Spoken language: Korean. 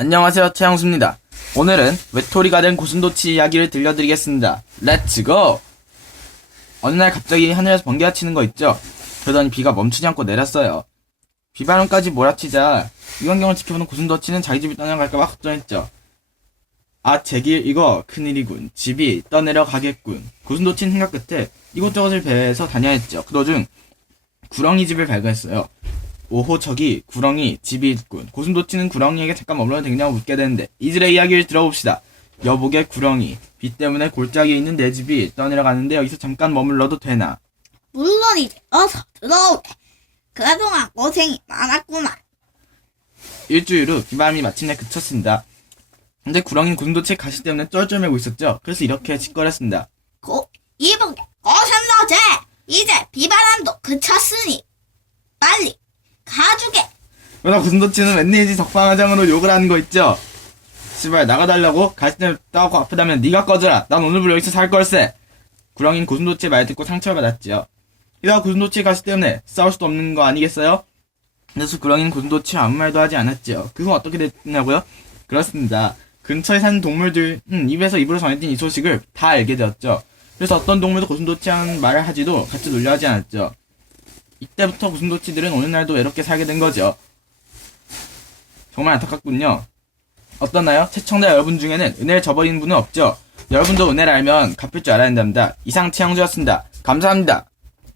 안녕하세요, 최양수입니다. 오늘은 외톨이가 된 고슴도치 이야기를 들려드리겠습니다. 렛츠 고! 어느 날 갑자기 하늘에서 번개가 치는 거 있죠? 그러더니 비가 멈추지 않고 내렸어요. 비바람까지 몰아치자 이 광경을 지켜보는 고슴도치는 자기 집이 떠나갈까봐 걱정했죠. 아, 제길 이거 큰일이군. 집이 떠내려 가겠군. 고슴도치는 생각 끝에 이곳저곳을 배회해서 다녀야 했죠. 그 도중 구렁이 집을 발견했어요. 오호 저기 구렁이 집이 있군. 고슴도 치는 구렁이에게 잠깐 머물러도 되냐고 묻게 되는데 이들의 이야기를 들어봅시다. 여보게 구렁이 비 때문에 골짜기에 있는 내 집이 떠내려 가는데 여기서 잠깐 머물러도 되나? 물론이지. 어서 들어오게. 그동안 고생이 많았구만. 일주일 후 비바람이 마침내 그쳤습니다. 근데 구렁이는 고슴도치의 가시 때문에 쩔쩔매고 있었죠. 그래서 이렇게 짓거렸습니다. 고, 이보게. 고생너제. 이제 비바람도 그쳤으니 빨리 가주게. 그러나 고슴도치는 웬일인지 적방화장으로 욕을 하는 거 있죠. 씨발 나가달라고 가시 때문에 따고 아프다면 네가 꺼져라. 난 오늘부로 여기서 살 걸세. 구렁이는 고슴도치의 말 듣고 상처를 받았지요. 이러다 고슴도치의 가시 때문에 싸울 수도 없는 거 아니겠어요? 그래서 구렁이는 고슴도치와 아무 말도 하지 않았지요. 그후 어떻게 됐냐고요? 그렇습니다. 근처에 사는 동물들 음, 입에서 입으로 전해진 이 소식을 다 알게 되었죠. 그래서 어떤 동물도 고슴도치한 말을 하지도 같이 놀려 하지 않았죠. 이때부터 고슴도치들은 오늘날도 외롭게 살게 된 거죠. 정말 안타깝군요. 어떠나요? 채청자 여러분 중에는 은혜를 저버리는 분은 없죠? 여러분도 은혜를 알면 갚을 줄 알아야 한답니다. 이상 최영주였습니다. 감사합니다.